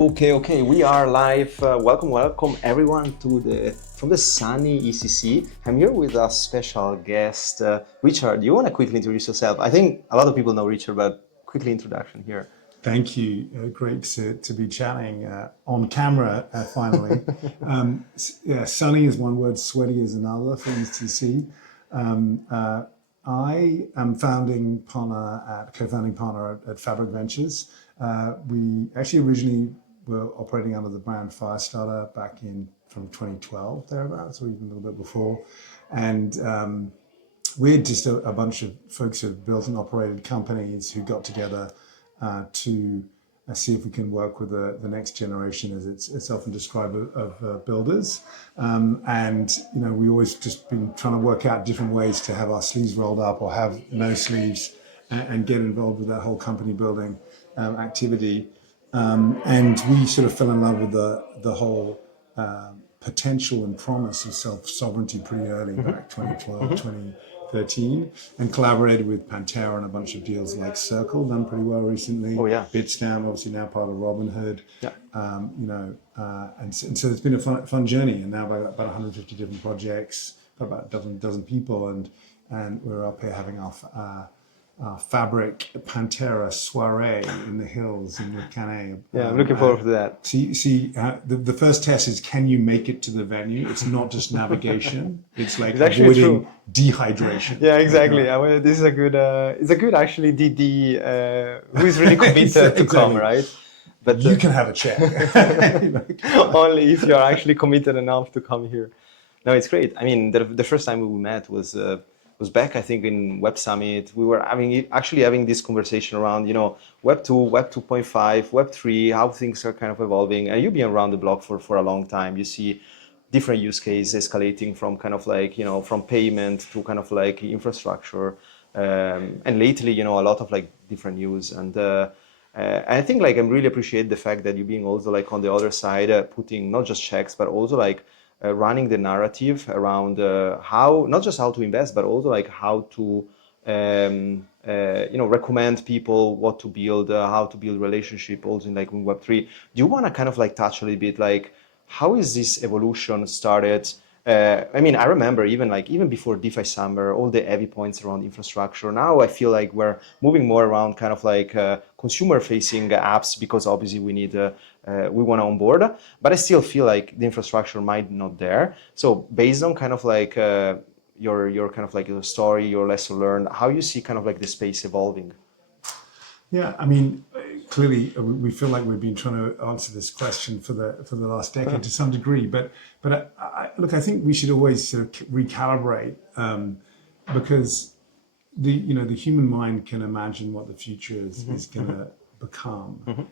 Okay, we are live. Welcome everyone to from the sunny ECC. I'm here with a special guest, Richard. You want to quickly introduce yourself? I think a lot of people know Richard, but quickly introduction here. Thank you. Great to be chatting on camera finally. Sunny is one word, sweaty is another for ETHCC. I am co-founding partner at Fabric Ventures. We actually originally were operating under the brand Firestarter back from 2012 thereabouts, or even a little bit before, and we're just a bunch of folks who have built and operated companies who got together to see if we can work with the next generation, as it's often described, of builders. And we always just been trying to work out different ways to have our sleeves rolled up or have no sleeves and get involved with that whole company building activity. And we sort of fell in love with the whole potential and promise of self-sovereignty pretty early, back 2012, 2013, and collaborated with Pantera on a bunch of deals like Circle, done pretty well recently. Oh yeah. Bitstamp, obviously now part of Robinhood. Yeah. And so it's been a fun journey, and now about 150 different projects, about a dozen people, and we're up here having our Fabric Pantera soiree in the hills in Cannes. Yeah, I'm looking forward to that. The first test is, can you make it to the venue? It's not just navigation. It's like It's avoiding dehydration. Yeah, exactly. I mean, this is a good. It's a good actually DD who is really committed to come, right? But you can have a check. Only if you're actually committed enough to come here. No, it's great. I mean, the first time we met was back, I think, in Web Summit. We were having this conversation around, Web 2, Web 2.5, Web 3, how things are kind of evolving. And you've been around the block for a long time. You see different use cases escalating from kind of like, from payment to kind of like infrastructure. And lately, a lot of like different news. And I think like I really appreciate the fact that you're being also like on the other side, putting not just checks, but also like running the narrative around how, not just how to invest, but also like how to recommend people what to build, how to build relationship also in like in Web3. Do you want to kind of like touch a little bit like how is this evolution started? I remember even before DeFi Summer, all the heavy points around infrastructure. Now I feel like we're moving more around kind of like consumer-facing apps, because obviously we need we want to onboard, but I still feel like the infrastructure might not there. So based on kind of like your kind of like your story, your lesson learned, how you see kind of like the space evolving? Yeah, I mean, clearly we feel like we've been trying to answer this question for the last decade to some degree. But look, I think we should always sort of recalibrate because the human mind can imagine what the future is going to become.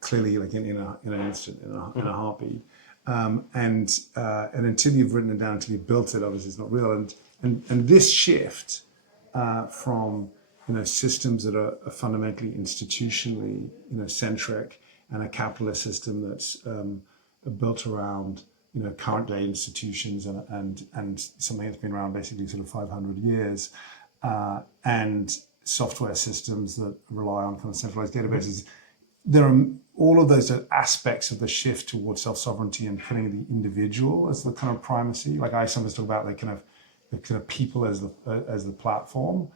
Clearly, like in an instant, in a heartbeat. And until you've written it down, until you've built it, obviously it's not real. And this shift from systems that are fundamentally institutionally centric, and a capitalist system that's built around current day institutions and something that's been around basically sort of 500 years, and software systems that rely on kind of centralized databases. There are all of those aspects of the shift towards self-sovereignty and putting the individual as the kind of primacy. Like I sometimes talk about the kind of people as the platform,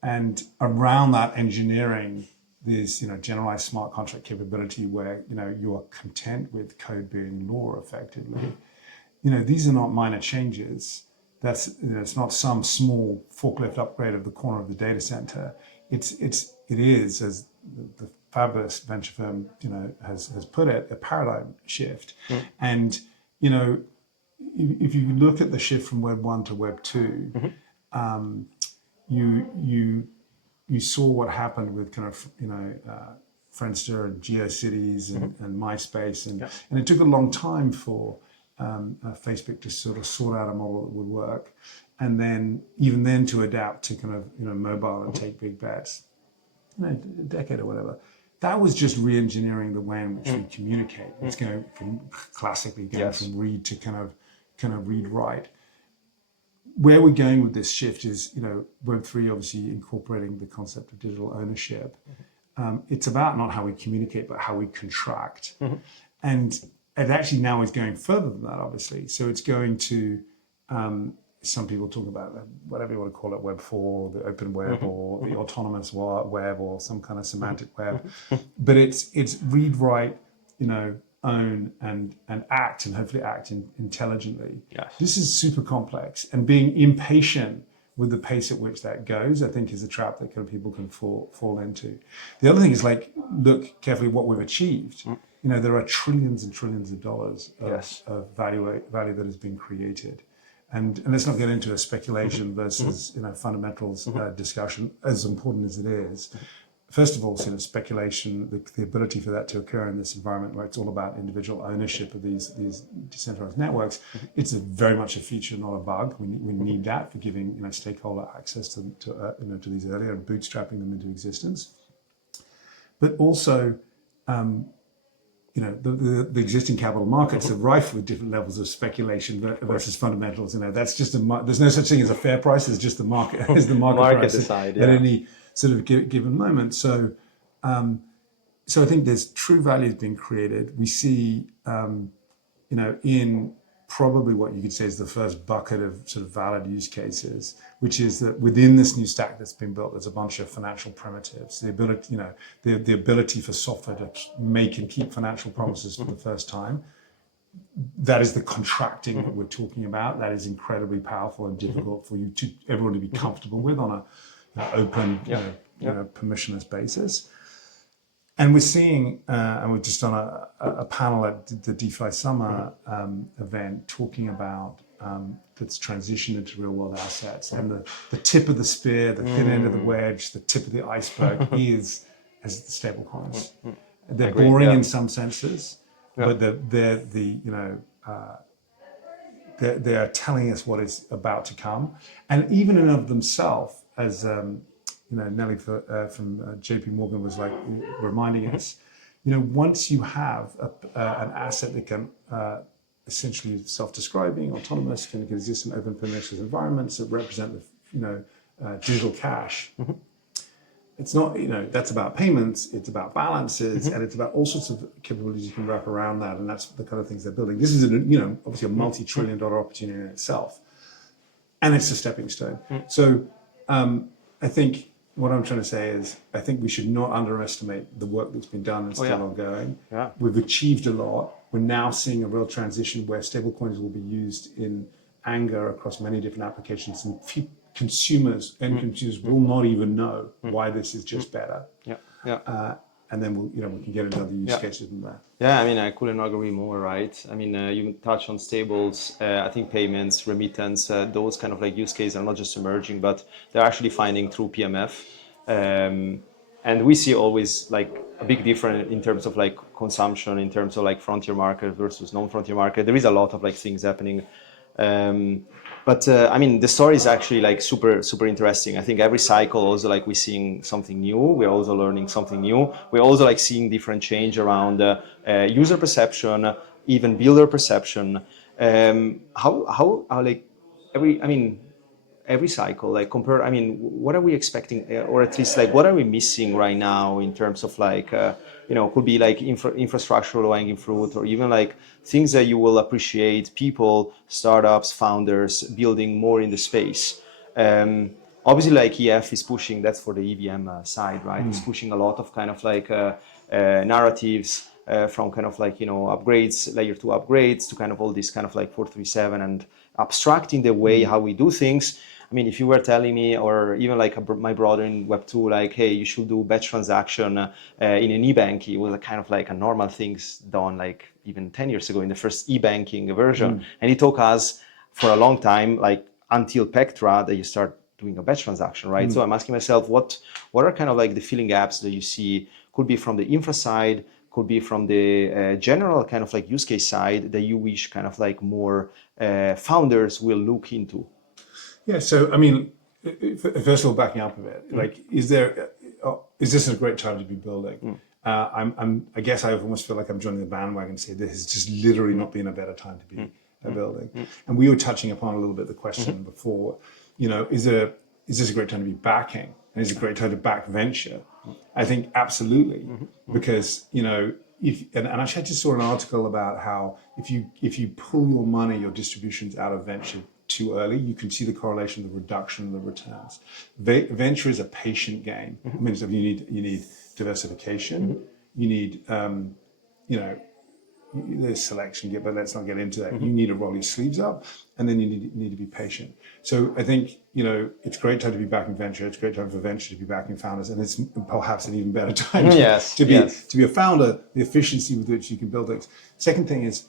and around that engineering, there's generalized smart contract capability where you are content with code being law effectively. These are not minor changes. That's it's not some small forklift upgrade of the corner of the data center. It is, as the fabulous venture firm has put it, a paradigm shift. And if you look at the shift from Web 1 to Web 2, you saw what happened with kind of Friendster and GeoCities and MySpace, and it took a long time for Facebook to sort of sort out a model that would work, and then even then to adapt to kind of mobile and take big bets, a decade or whatever. That was just re-engineering the way in which we communicate. It's going from read to kind of read write. Where we're going with this shift is, Web3 obviously incorporating the concept of digital ownership. it's about not how we communicate, but how we contract. And it actually now is going further than that, obviously. So it's going to, some people talk about whatever you want to call it, Web 4, the open web, or the autonomous web, or some kind of semantic web. But it's read, write, own and act, and hopefully act intelligently. Yes. This is super complex, and being impatient with the pace at which that goes, I think, is a trap that kind of people can fall into. The other thing is, like, look carefully what we've achieved. There are trillions and trillions of dollars of value that has been created. And let's not get into a speculation versus fundamentals discussion, as important as it is. First of all, sort of speculation, the ability for that to occur in this environment where it's all about individual ownership of these decentralized networks, it's very much a feature, not a bug. We need that for giving stakeholder access to these earlier and bootstrapping them into existence. But also, the existing capital markets are rife with different levels of speculation versus fundamentals. That's just there's no such thing as a fair price. There's just the market. There's the market price decide, at any sort of given moment. So I think there's true value being created. We see, in probably what you could say is the first bucket of sort of valid use cases, which is that within this new stack that's been built, there's a bunch of financial primitives. The ability, the ability for software to make and keep financial promises for the first time. That is the contracting that we're talking about. That is incredibly powerful and difficult for everyone to be comfortable with on a open, permissionless basis. And we're seeing, and we're just on a panel at the DeFi Summer event talking about this transition into real world assets. And the tip of the spear, the thin end of the wedge, the tip of the iceberg is the stable coins. They're boring in some senses, but they are telling us what is about to come. And even in of themselves, as Nelly from JP Morgan was like reminding us, once you have an asset that can essentially self-describing, autonomous, can exist in open permissionless environments that represent the digital cash. It's not, that's about payments, it's about balances, and it's about all sorts of capabilities you can wrap around that, and that's the kind of things they're building. This is, obviously a multi-trillion-dollar opportunity in itself, and it's a stepping stone. So I think what I'm trying to say is, I think we should not underestimate the work that's been done and still ongoing. We've achieved a lot. We're now seeing a real transition where stablecoins will be used in anger across many different applications, and consumers will not even know why this is just better. And then we can get into other use cases from there. Yeah, I mean, I couldn't agree more, right? I mean, you touch on stables. I think payments, remittance, those kind of like use cases are not just emerging, but they're actually finding through PMF. And we see always like a big difference in terms of like consumption, in terms of like frontier market versus non-frontier market. There is a lot of like things happening. But I mean, the story is actually like super, super interesting. I think every cycle also like we're seeing something new. We're also learning something new. We're also like seeing different change around user perception, even builder perception. How like every cycle, like compare, I mean, what are we expecting, or at least like what are we missing right now in terms of like, could be like infrastructure low-hanging fruit, or even like things that you will appreciate, people, startups, founders building more in the space. Obviously, like EF is pushing, that's for the EVM side, right? It's pushing a lot of kind of like narratives from kind of like, upgrades, layer 2 upgrades to kind of all this kind of like 437 and abstracting the way how we do things. I mean, if you were telling me, or even like my brother in Web2, like, hey, you should do batch transaction in an e-bank, it was a kind of like a normal things done like even 10 years ago in the first e-banking version. And it took us for a long time, like until Pectra, that you start doing a batch transaction, right? So I'm asking myself, what are kind of like the filling gaps that you see? Could be from the infra side, could be from the general kind of like use case side that you wish kind of like more founders will look into. Yeah, so I mean, first of all, backing up a bit, like, is this a great time to be building? I guess I almost feel like I'm joining the bandwagon and say this has just literally not been a better time to be building. And we were touching upon a little bit the question before, is this a great time to be backing? and is a great time to back venture? I think absolutely, because and actually I just saw an article about how if you pull your money, your distributions out of venture too early, you can see the correlation, the reduction in the returns. Venture is a patient game. I mean, so you need diversification, you need there's selection, but let's not get into that. You need to roll your sleeves up, and then you need to be patient. So I think it's a great time to be backing venture. It's a great time for venture to be backing founders, and it's perhaps an even better time to be a founder. The efficiency with which you can build things. Second thing is,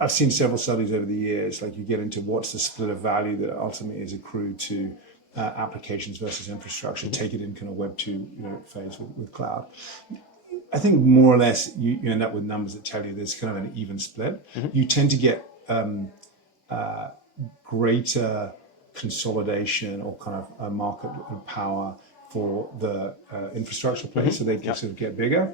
I've seen several studies over the years. Like you get into what's the split of value that ultimately is accrued to applications versus infrastructure. Take it in kind of Web2 phase with cloud. I think more or less you end up with numbers that tell you there's kind of an even split. You tend to get greater consolidation or kind of market power for the infrastructure plays, so they can sort of get bigger.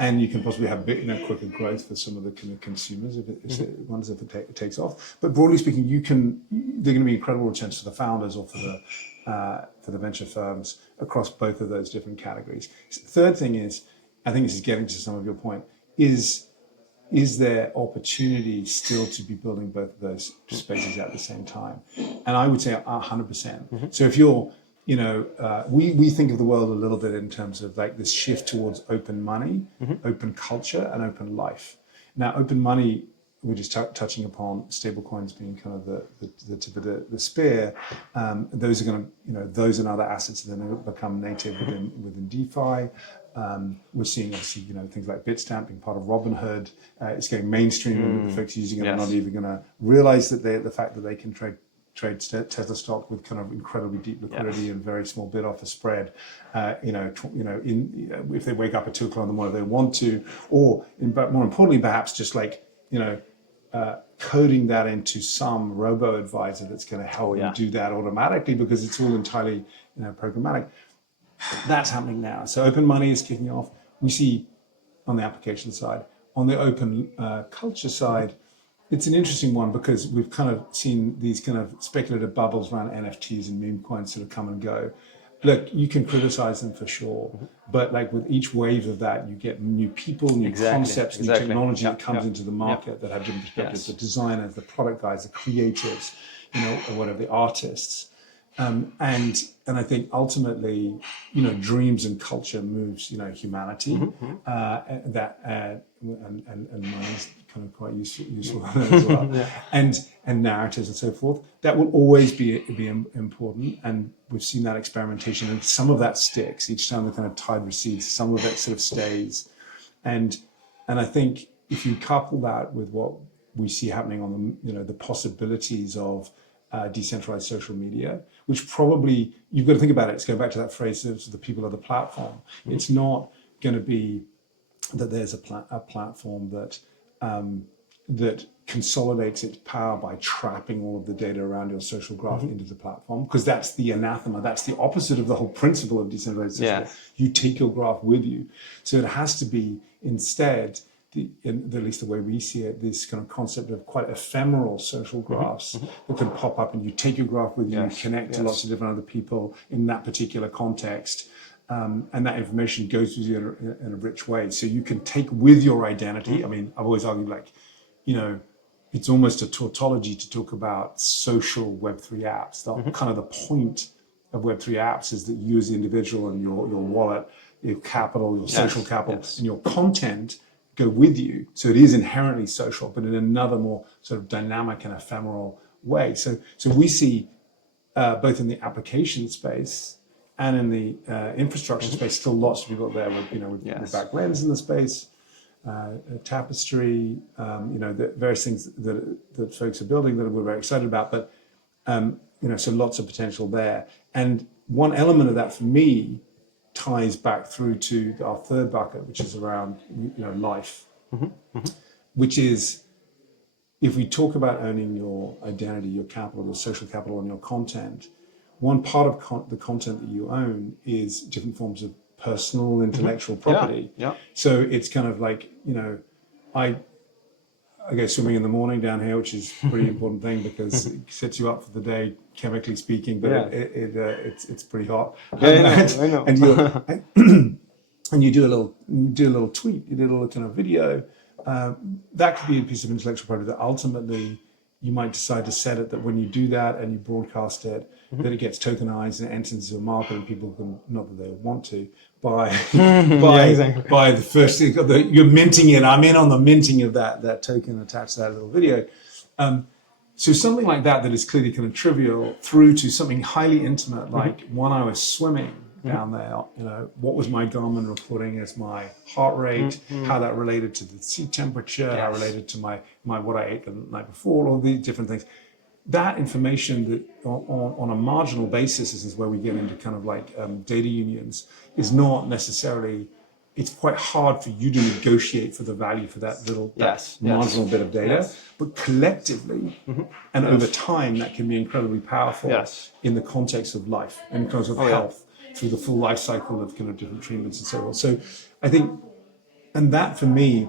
And you can possibly have quicker growth for some of the kind of consumers if it takes off. But broadly speaking, they're going to be incredible returns for the founders or for the venture firms across both of those different categories. Third thing is, I think this is getting to some of your point, is there opportunity still to be building both of those spaces at the same time? And I would say 100%. So if you're, we think of the world a little bit in terms of like this shift towards open money, open culture, and open life. Now, open money, we're just touching upon stablecoins being kind of the tip of the spear. Those are going to, those and other assets that are going to become native within DeFi. We're seeing obviously, things like Bitstamp being part of Robinhood. It's getting mainstream, and the folks using it are not even going to realize that the fact that they can trade Tesla stock with kind of incredibly deep liquidity and very small bid offer spread. If they wake up at 2 o'clock in the morning, if they want to, but more importantly, perhaps just like coding that into some robo-advisor that's going to help you do that automatically because it's all entirely programmatic. That's happening now. So open money is kicking off. We see on the application side. On the open culture side, it's an interesting one because we've kind of seen these kind of speculative bubbles around NFTs and meme coins sort of come and go. Look, you can criticize them for sure, but like with each wave of that, you get new people, new concepts, new technology that comes into the market that have different perspectives. The designers, the product guys, the creatives, or whatever, the artists. And I think ultimately, dreams and culture moves, humanity. And money's kind of quite useful as well. And narratives and so forth. That will always be important. And we've seen that experimentation, and some of that sticks each time the kind of tide recedes. Some of it sort of stays. And I think if you couple that with what we see happening on the possibilities of decentralized social media, which probably, you've got to think about it, it's going back to that phrase of the people of the platform. It's not going to be that there's a platform that consolidates its power by trapping all of the data around your social graph into the platform, because that's the anathema, that's the opposite of the whole principle of decentralized social media. You take your graph with you. So it has to be instead, at least the way we see it, this kind of concept of quite ephemeral social graphs that can pop up, and you take your graph with you, connect to lots of different other people in that particular context, and that information goes with you in a rich way. So you can take with your identity. I mean, I've always argued it's almost a tautology to talk about social Web3 apps. Kind of the point of Web3 apps is that you as the individual and your wallet, your capital, your social capital, and your content go with you. So it is inherently social, but in another more sort of dynamic and ephemeral way. So we see both in the application space and in the infrastructure space, still lots of people there with back lens in the space, Tapestry, the various things that folks are building that we're very excited about, but so lots of potential there. And one element of that for me ties back through to our third bucket, which is around life, which is, if we talk about owning your identity, your capital, your social capital, and your content, one part of the content that you own is different forms of personal intellectual property. So it's kind of like, I go swimming in the morning down here, which is a pretty important thing because it sets you up for the day, chemically speaking. But it's pretty hot. I know. And you do a little tweet, you do a little kind of video. That could be a piece of intellectual property that ultimately you might decide to set it that when you do that and you broadcast it, that it gets tokenized and it enters into a market, and people can, not that they want to, buy the first thing. You're minting it. I'm in on the minting of that token attached to that little video. So something like that is clearly kind of trivial, through to something highly intimate, like when I was swimming down there, what was my Garmin recording as my heart rate, how that related to the sea temperature, how related to my what I ate the night before, all these different things. That information that on a marginal basis, this is where we get into kind of like data unions, is not necessarily, it's quite hard for you to negotiate for the value for that little marginal bit of data. But collectively and over time, that can be incredibly powerful in the context of life and in terms of health, through the full life cycle of kind of different treatments and so on. So I think, and that for me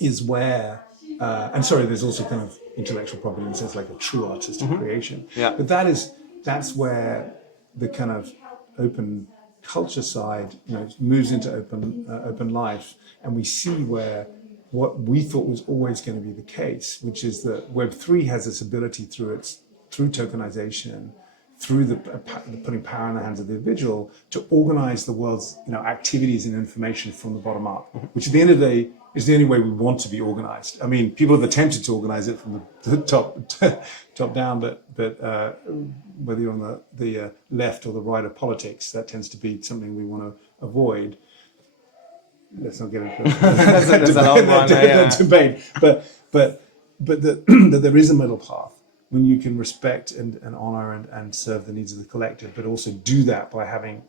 is where, there's also kind of intellectual property in the sense like a true artistic creation. But that's where the kind of open culture side, moves into open life, and we see where what we thought was always going to be the case, which is that Web3 has this ability through tokenization, through the putting power in the hands of the individual, to organize the world's activities and information from the bottom up, which at the end of the day is the only way we want to be organized. I mean, people have attempted to organize it from the top down, but whether you're on the left or the right of politics, that tends to be something we want to avoid. Let's not get into that debate. But that there is a middle path when you can respect and honor and serve the needs of the collective, but also do that by having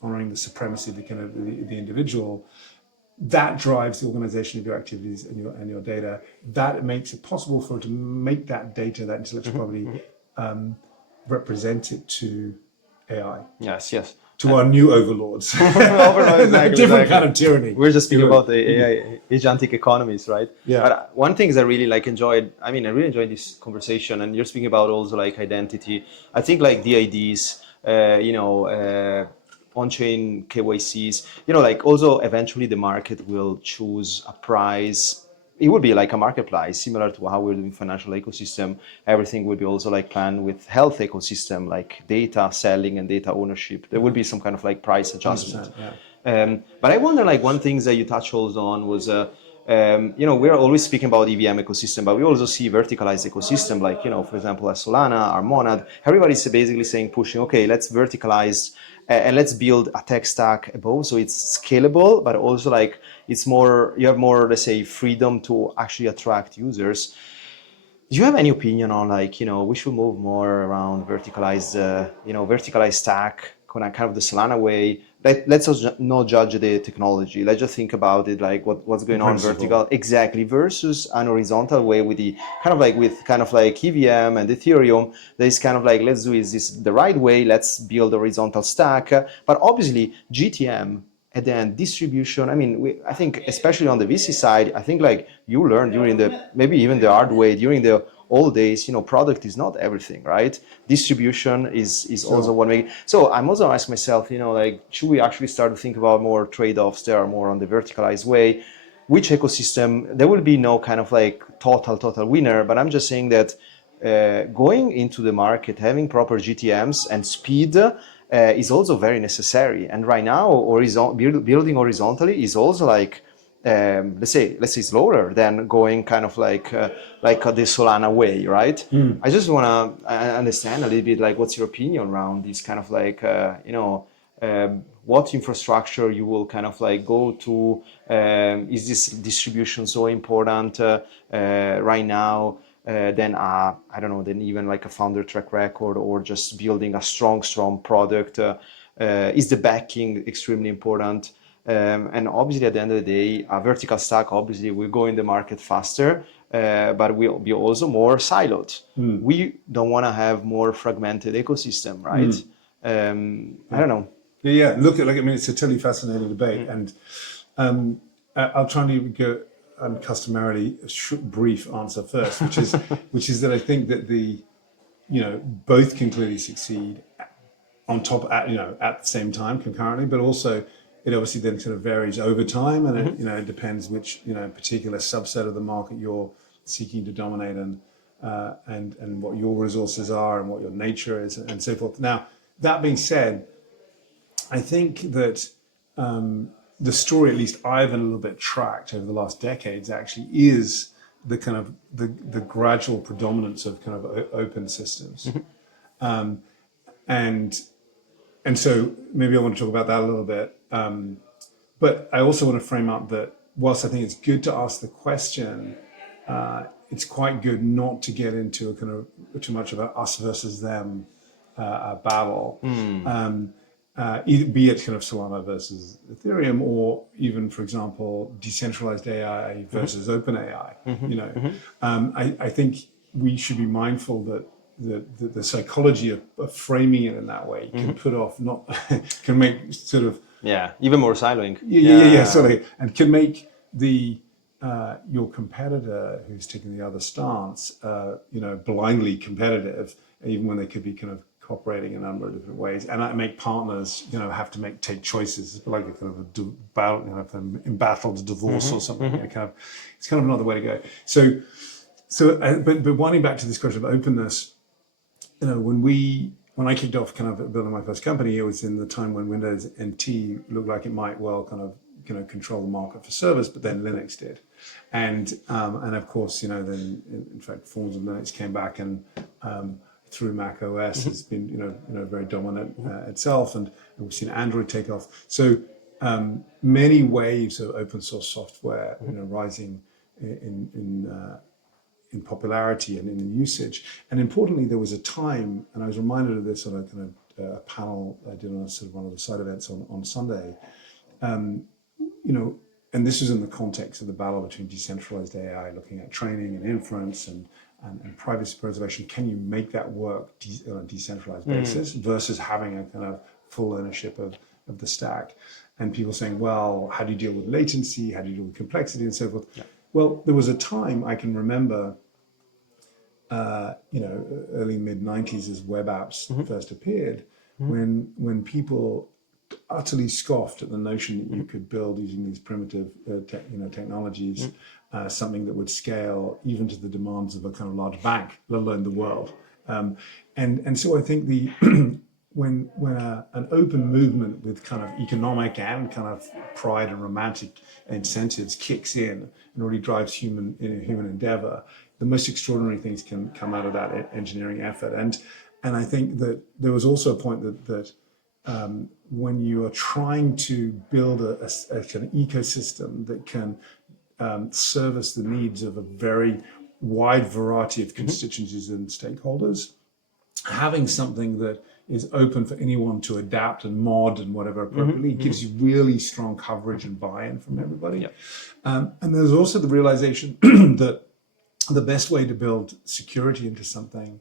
honoring the supremacy of the individual. That drives the organization of your activities and your data. That makes it possible for it to make that data, that intellectual property, represent it to AI. Yes. To our new overlords. Different kind of tyranny. We're just speaking about the AI agentic economies, right? Yeah. But one thing is I really enjoyed this conversation, and you're speaking about also like identity. I think like DIDs, on-chain KYCs, also eventually the market will choose a price. It would be like a marketplace, similar to how we're doing financial ecosystem. Everything will be also like planned with health ecosystem, like data selling and data ownership. There would be some kind of like price adjustment. But I wonder, one thing that you touched also on was, we're always speaking about EVM ecosystem, but we also see verticalized ecosystem, for example, as Solana, our Monad. Everybody's basically pushing, okay, let's verticalize and let's build a tech stack above, so it's scalable, but also it's more, you have more, let's say, freedom to actually attract users. Do you have any opinion on we should move more around verticalized stack, kind of the Solana way? Let's not judge the technology. Let's just think about it, what's going on vertical exactly versus an horizontal way with the kind of like EVM and Ethereum. There's kind of let's do is this the right way? Let's build a horizontal stack. But obviously GTM and then distribution. I mean, I think especially on the VC side, I think you learned during maybe even the hard way during the old days, product is not everything, right? Distribution is also what makes. So I'm also asking myself, should we actually start to think about more trade-offs that are more on the verticalized way? Which ecosystem? There will be no kind of total winner, but I'm just saying that going into the market, having proper GTMs and speed is also very necessary. And right now, building horizontally is also let's say slower than going kind of like the Solana way, right? I just want to understand a little bit what's your opinion around this kind of what infrastructure you will kind of go to. Is this distribution so important right now than I don't know, than even a founder track record, or just building a strong product? Is the backing extremely important? And obviously, at the end of the day, a vertical stack obviously will go in the market faster, but will be also more siloed. We don't want to have more fragmented ecosystem, right? I don't know. Yeah. Look at it's a totally fascinating debate, and I'll try and go uncustomarily brief answer first, which is that I think that both can clearly succeed on top at the same time concurrently, but also it obviously then sort of varies over time, and it depends which particular subset of the market you're seeking to dominate and what your resources are and what your nature is and so forth. Now, that being said, I think that the story, at least I've a little bit tracked over the last decades, actually is the kind of the gradual predominance of kind of open systems. And so maybe I want to talk about that a little bit. But I also want to frame up that whilst I think it's good to ask the question, it's quite good not to get into a kind of too much of a us versus them battle. Be it kind of Solana versus Ethereum, or even, for example, decentralized AI versus open AI. I think we should be mindful that the psychology of framing it in that way can put off, can make sort of even more siloing. Sorry, and can make your competitor who's taking the other stance, blindly competitive, even when they could be kind of cooperating in a number of different ways, and that make partners, have to take choices. It's like a kind of a battle, embattled divorce or something. It's kind of another way to go. But winding back to this question of openness, when I kicked off kind of building my first company, it was in the time when Windows NT looked like it might well kind of control the market for servers, but then Linux did, and of course then in fact forms of Linux came back and through Mac OS has been very dominant itself, and we've seen Android take off. So many waves of open source software rising in popularity and in usage. And importantly, there was a time, and I was reminded of this on a kind of a panel I did on sort of one of the side events on Sunday, and this was in the context of the battle between decentralized AI, looking at training and inference and privacy preservation. Can you make that work on a decentralized basis versus having a kind of full ownership of the stack? And people saying, well, how do you deal with latency? How do you deal with complexity and so forth? Yeah. Well, there was a time I can remember, early mid-90s as web apps first appeared, when people utterly scoffed at the notion that you could build using these primitive technologies something that would scale even to the demands of a kind of large bank, let alone the world. And so I think when an open movement with kind of economic and kind of pride and romantic incentives kicks in and really drives human endeavor, the most extraordinary things can come out of that engineering effort. And I think that there was also a point that when you are trying to build a kind of ecosystem that can service the needs of a very wide variety of constituencies and stakeholders, having something that is open for anyone to adapt and mod and whatever appropriately gives you really strong coverage and buy-in from everybody. Yep. And there's also the realization that the best way to build security into something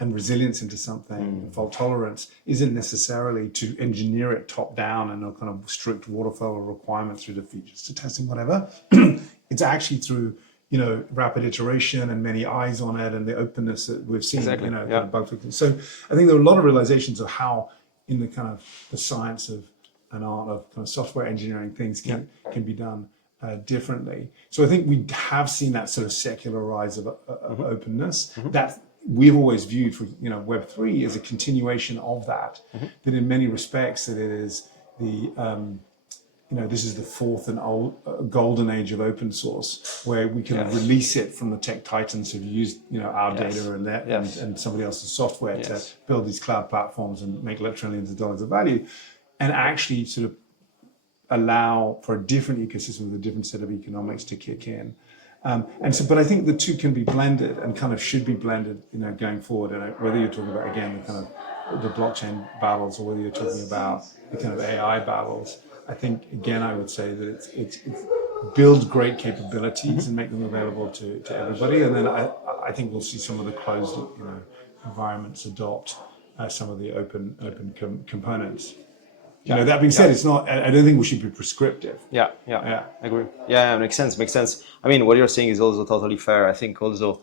and resilience into something, fault tolerance, isn't necessarily to engineer it top down and a kind of strict waterfall requirements through the features to testing, whatever. It's actually through rapid iteration and many eyes on it and the openness that we've seen, exactly. Kind of bug fixing. So I think there are a lot of realizations of how in the kind of the science of an art of kind of software engineering things can be done differently. So I think we have seen that sort of secular rise of openness that we've always viewed for Web3 as a continuation of that, that in many respects that it is the this is the fourth and golden age of open source, where we can release it from the tech titans who've used our data and somebody else's software to build these cloud platforms and make trillions of dollars of value, and actually sort of allow for a different ecosystem with a different set of economics to kick in. But I think the two can be blended and kind of should be blended, going forward. And whether you're talking about, again, the kind of the blockchain battles, or whether you're talking about the kind of AI battles, I think, again, I would say that it's build great capabilities and make them available to everybody. And then I think we'll see some of the closed environments adopt some of the open components. You know, that being said, it's not. I don't think we should be prescriptive. Yeah, I agree. Yeah, makes sense. I mean, what you're saying is also totally fair. I think also,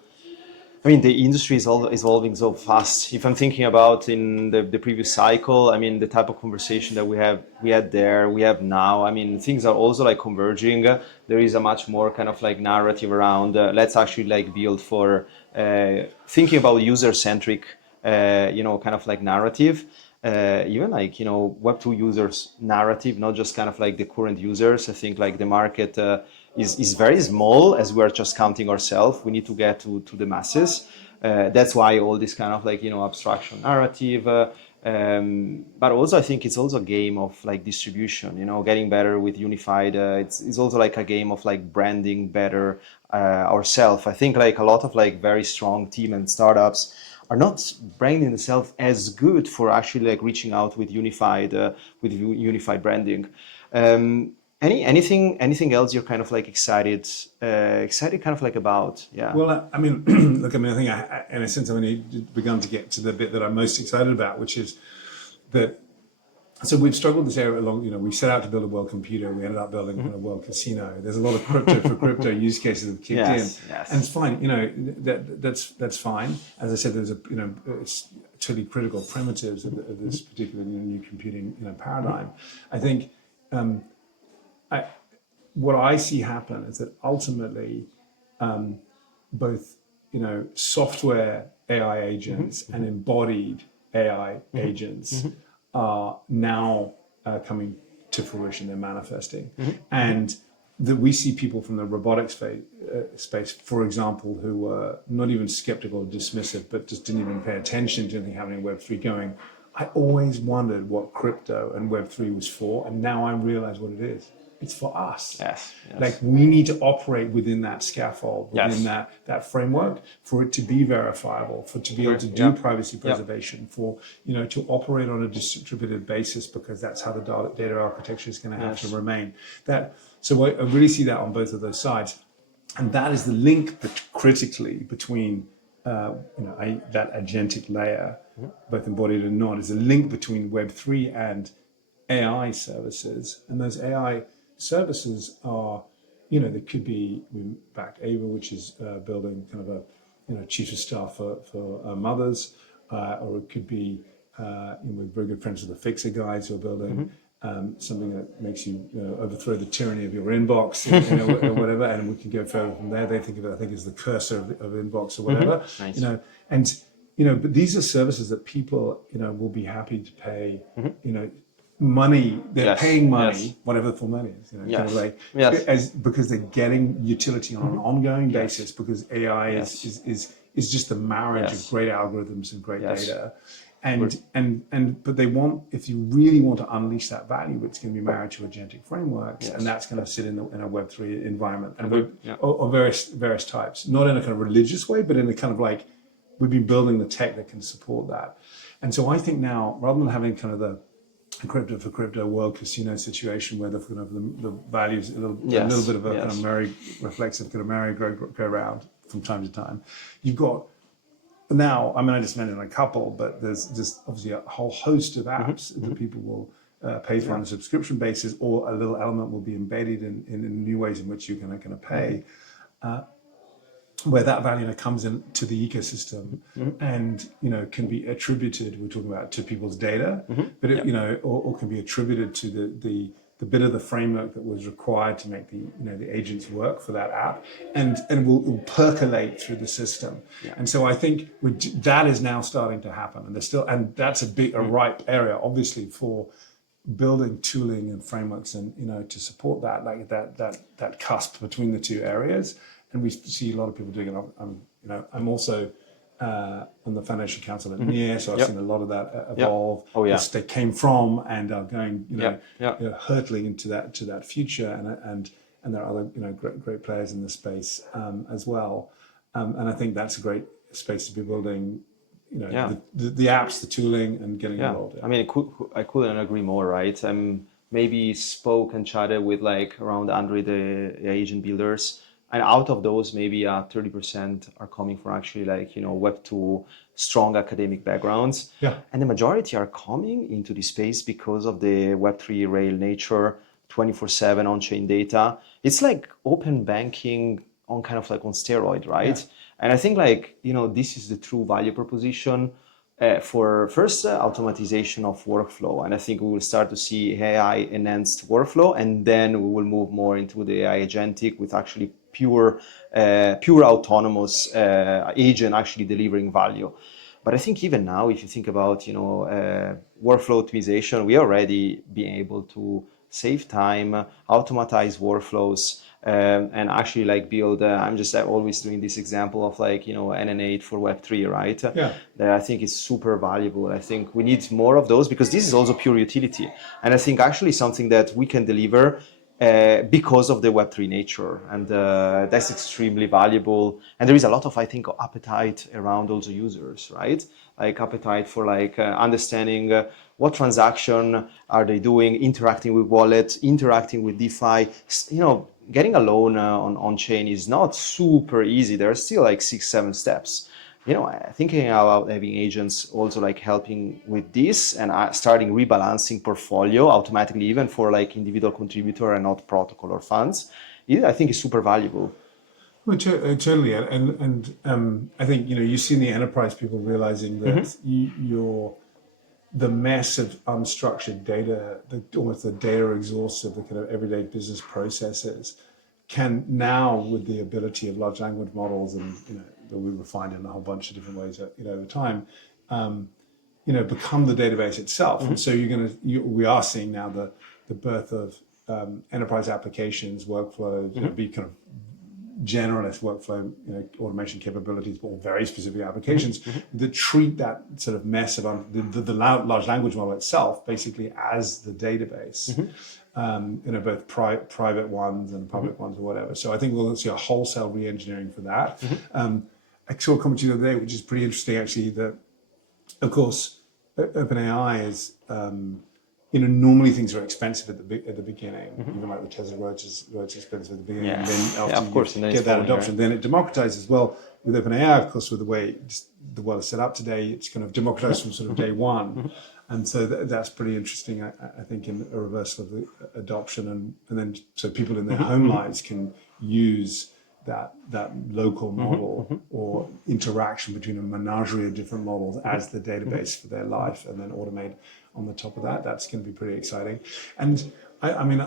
I mean, the industry is all evolving so fast. If I'm thinking about in the previous cycle, I mean, the type of conversation that we had there, we have now. I mean, things are also like converging. There is a much more kind of like narrative around. Let's actually like build for thinking about user-centric, kind of like narrative. Even like, Web2 users narrative, not just kind of like the current users. I think like the market is very small as we're just counting ourselves. We need to get to the masses. That's why all this kind of like, abstraction narrative. But also I think it's also a game of like distribution, getting better with unified. It's also like a game of like branding better ourselves. I think like a lot of like very strong team and startups are not branding themselves as good for actually like reaching out with unified branding. Anything else you're kind of like excited kind of like about? Yeah. Well, I mean, look, I think in a sense, I've only begun to get to the bit that I'm most excited about, which is that. So we've struggled this area along. We set out to build a world computer. We ended up building a world casino. There's a lot of crypto for crypto use cases that have kicked in, and it's fine. That's fine. As I said, there's it's totally critical primitives of this particular new computing paradigm. I think what I see happen is that ultimately both software AI agents and embodied AI agents are now coming to fruition. They're manifesting, and that we see people from the robotics space, for example, who were not even skeptical or dismissive, but just didn't even pay attention to anything happening in Web3 going, I always wondered what crypto and Web3 was for, and now I realize what it is. It's for us. Yes. Like we need to operate within that scaffold, within that framework for it to be verifiable, for to be able to do privacy preservation, for to operate on a distributed basis, because that's how the data architecture is going to have to remain. So I really see that on both of those sides, and that is the link critically between that agentic layer, both embodied and not, is a link between Web3 and AI services, and those AI services are, there could be, we backed Ava, which is building kind of a chief of staff for mothers, or it could be, we're very good friends with the Fixer guys who are building something that makes you overthrow the tyranny of your inbox, or whatever, and we can go further from there. They think of it, I think, as the cursor of inbox or whatever, Nice. and but these are services that people, will be happy to pay, money. They're paying money, whatever the full money is. Kind of like, because they're getting utility on an ongoing basis. Because AI is just the marriage of great algorithms and great data, but they want, if you really want to unleash that value, it's going to be married to agentic frameworks, and that's going to sit in a Web3 environment of various types, not in a kind of religious way, but in a kind of like, we've been building the tech that can support that. And so I think now, rather than having kind of the crypto for crypto world casino situation where the values a little bit of a kind of reflexive kind of merry-go-round from time to time, you've got now, I mean, I just mentioned a couple, but there's just obviously a whole host of apps that people will pay for on a subscription basis, or a little element will be embedded in new ways in which you're going to pay. Where that value comes into the ecosystem and can be attributed, we're talking about, to people's data, but it, or can be attributed to the bit of the framework that was required to make the agents work for that app, and will percolate through the system. And so I think that is now starting to happen, and that's a ripe area, obviously, for building tooling and frameworks and to support that, like that cusp between the two areas. And we see a lot of people doing it. I'm also on the Foundation Council at NIR, so I've seen a lot of that evolve. As they came from and are going, hurtling into that future, and there are other great players in the space as well. And I think that's a great space to be building. The apps, the tooling, and getting involved. I mean, I couldn't agree more. Right? Maybe spoke and chatted with like around 100 agent builders. And out of those, maybe 30% are coming from actually like, Web2 strong academic backgrounds. Yeah. And the majority are coming into this space because of the Web3 rail nature, 24/7 on-chain data. It's like open banking on kind of like on steroid, right? Yeah. And I think like, this is the true value proposition for first automatization of workflow. And I think we will start to see AI enhanced workflow, and then we will move more into the AI agentic with actually pure autonomous agent actually delivering value. But I think even now, if you think about, workflow optimization, we already being able to save time, automatize workflows, and actually like build, I'm just always doing this example of like, NN8 for Web3, right? Yeah. That I think is super valuable. I think we need more of those because this is also pure utility. And I think actually something that we can deliver because of the Web3 nature. And that's extremely valuable. And there is a lot of, I think, appetite around also users, right? Like appetite for like understanding what transaction are they doing, interacting with wallets, interacting with DeFi. Getting a loan on chain is not super easy. There are still like 6-7 steps. Thinking about having agents also like helping with this and starting rebalancing portfolio automatically, even for like individual contributor and not protocol or funds, I think is super valuable. Well, totally, and I think you've seen the enterprise people realizing that the mess of unstructured data, almost the data exhaust of the kind of everyday business processes, can now, with the ability of large language models and that we refined in a whole bunch of different ways over time, become the database itself. And so we are seeing now the birth of enterprise applications, workflows, be kind of generalist workflow, automation capabilities, but all very specific applications that treat that sort of mess of the large language model itself basically as the database, both private ones and public ones or whatever. So I think we'll see a wholesale re-engineering for that. I saw a comment the other day, which is pretty interesting actually, that of course OpenAI is normally things are expensive at the beginning, even like the Tesla roads is expensive at the beginning. Yeah. And then after of course, you get that adoption, then it democratizes. Well, with OpenAI, of course, with the way the world is set up today, it's kind of democratized from sort of day one. And so that's pretty interesting, I think, in a reversal of the adoption. And then so people in their home lives can use that local model or interaction between a menagerie of different models as the database for their life, and then automate on the top of that. That's going to be pretty exciting. And I'm going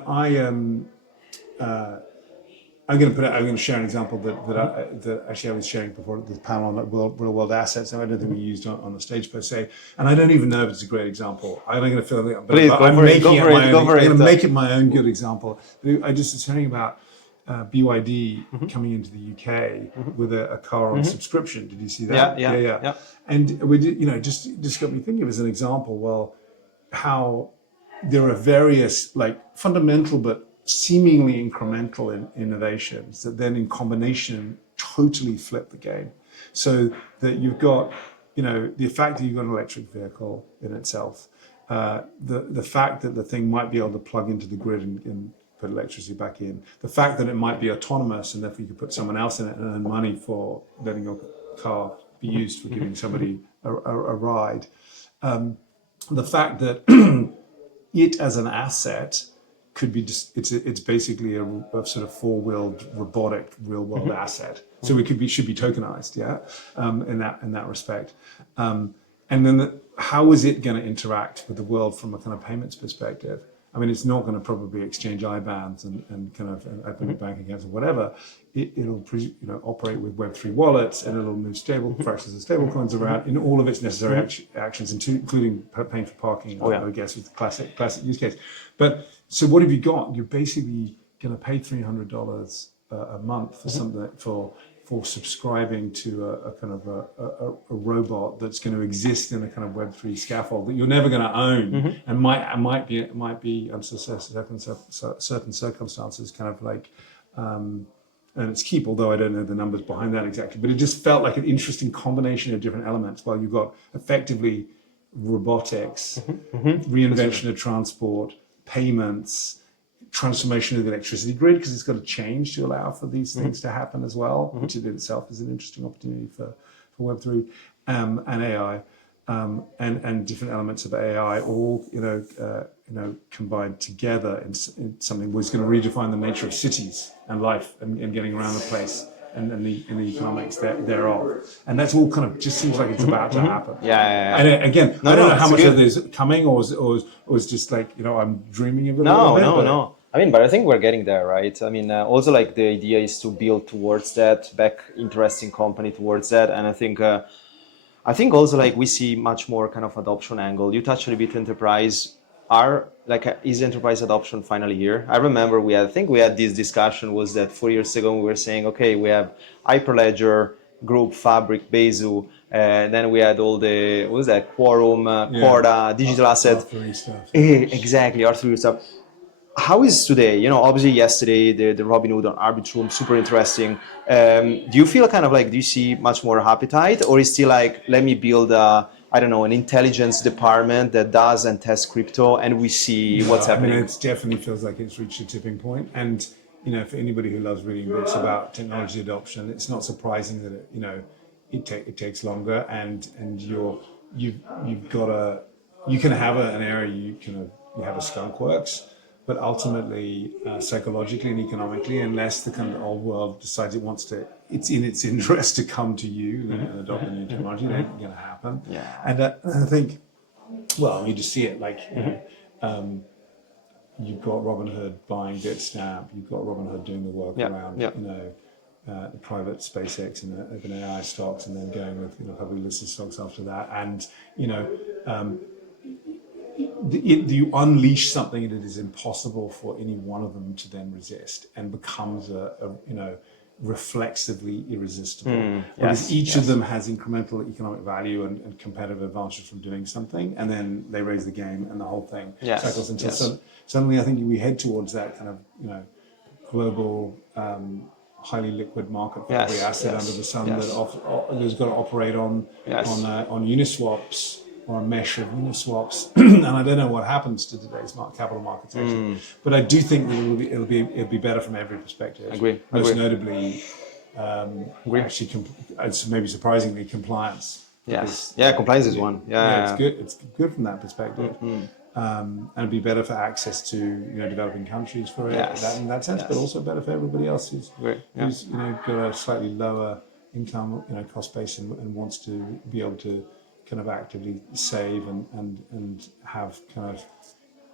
to share an example that actually I was sharing before the panel on real world assets. And I don't think we used on the stage per se. And I don't even know if it's a great example. I'm going to feel like, but I'm going to make it my own good example. I just was hearing about BYD coming into the UK with a car on subscription. Did you see that? Yeah. And we did, just got me thinking of as an example, well, how there are various like fundamental but seemingly incremental innovations that then in combination totally flip the game. So that you've got, the fact that you've got an electric vehicle in itself, the fact that the thing might be able to plug into the grid and put electricity back in, the fact that it might be autonomous and therefore you could put someone else in it and earn money for letting your car be used for giving somebody a ride. The fact that it as an asset could be just, it's basically a sort of four-wheeled robotic real-world asset. So it should be tokenized, in that respect. And then how is it going to interact with the world from a kind of payments perspective? I mean, it's not going to probably exchange IBANs and kind of open bank accounts or whatever. It'll operate with Web3 wallets, and it'll move fractions of stable coins around in all of its necessary actions, including paying for parking, I guess, with the classic use case. But so what have you got? You're basically going to pay $300 a month for something for subscribing to a kind of a robot that's going to exist in a kind of Web3 scaffold that you're never going to own, and might be under certain circumstances kind of like and its keep. Although I don't know the numbers behind that exactly, but it just felt like an interesting combination of different elements. While you've got effectively robotics, reinvention of transport, payments, transformation of the electricity grid, because it's got to change to allow for these things to happen as well, which in itself is an interesting opportunity for Web3, and AI, and different elements of AI, all combined together in something was going to redefine the nature of cities and life and getting around the place. And the economics thereof, and that's all kind of just seems like it's about to happen. Yeah. And again, I don't know how much of this is coming, or was just like I'm dreaming of it. No. I mean, but I think we're getting there, right? I mean, also like the idea is to build towards that, back interesting company towards that, and I think also like we see much more kind of adoption angle. You touched a little bit enterprise. Is enterprise adoption finally here? I remember we had this discussion, was that 4 years ago we were saying, okay, we have Hyperledger, Group, Fabric, Bezu, then we had all the, what was that, Quorum, Corda, digital asset. R3 stuff. Exactly, R3 stuff. How is today? Obviously yesterday, the Robinhood on Arbitrum, super interesting. Do you feel kind of like, do you see much more appetite, or is still like, let me build an intelligence department that does and tests crypto, and we see what's happening? I mean, it definitely feels like it's reached a tipping point. And, for anybody who loves reading books about technology adoption, it's not surprising that it takes longer, and you've got you can have an area, you have a skunk works, but ultimately, psychologically and economically, unless the kind of old world decides it's in its interest to come to you and adopt the new technology, that ain't going to happen. Yeah. And I think, you just see it like, you've got Robinhood buying Bitstamp, you've got Robinhood doing the work around, the private SpaceX and the OpenAI stocks, and then going with publicly listed stocks after that, and you unleash something that is impossible for any one of them to then resist, and becomes reflexively irresistible. Because each of them has incremental economic value and competitive advantage from doing something, and then they raise the game, and the whole thing cycles into. So suddenly, I think we head towards that kind of global, highly liquid market for every asset under the sun that has got to operate on Uniswaps, or a mesh of Uniswaps. And I don't know what happens to today's capital markets actually, but I do think that it'll be better from every perspective. Agree. Most notably, actually, it's maybe surprisingly, compliance. Yes. Yeah, compliance is one. Yeah, it's good. It's good from that perspective. And it'd be better for access to developing countries for it in that sense, but also better for everybody else who's got a slightly lower income cost base and wants to be able to kind of actively save and have kind of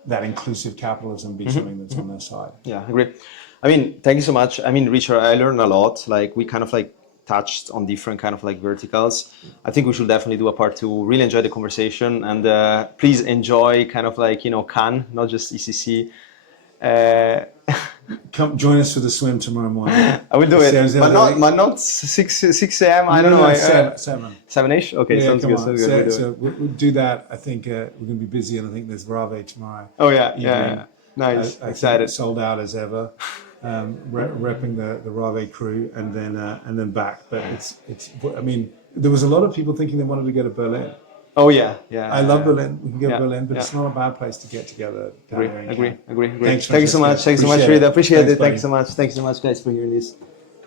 that inclusive capitalism be something that's on their side. Yeah, I agree. I mean, thank you so much. I mean, Richard, I learned a lot. Like, we kind of like touched on different kind of like verticals. I think we should definitely do a part 2. Really enjoy the conversation, and please enjoy kind of like Cannes, not just ECC. Come join us for the swim tomorrow morning. I will do it, but not 6 a.m. I don't know. 7-ish. Okay, yeah, sounds good. So we'll do that. I think we're going to be busy, and I think there's Rave tomorrow. Oh yeah. Nice. Excited. Sold out as ever. Repping the Rave crew, and then back. But it's. I mean, there was a lot of people thinking they wanted to go to Berlin. Oh yeah. I love Berlin. We can go to Berlin, but it's not a bad place to get together. Agree. Thanks Thank you so much. Thanks so much, Rita. Appreciate it. Thanks so much, guys, for hearing this.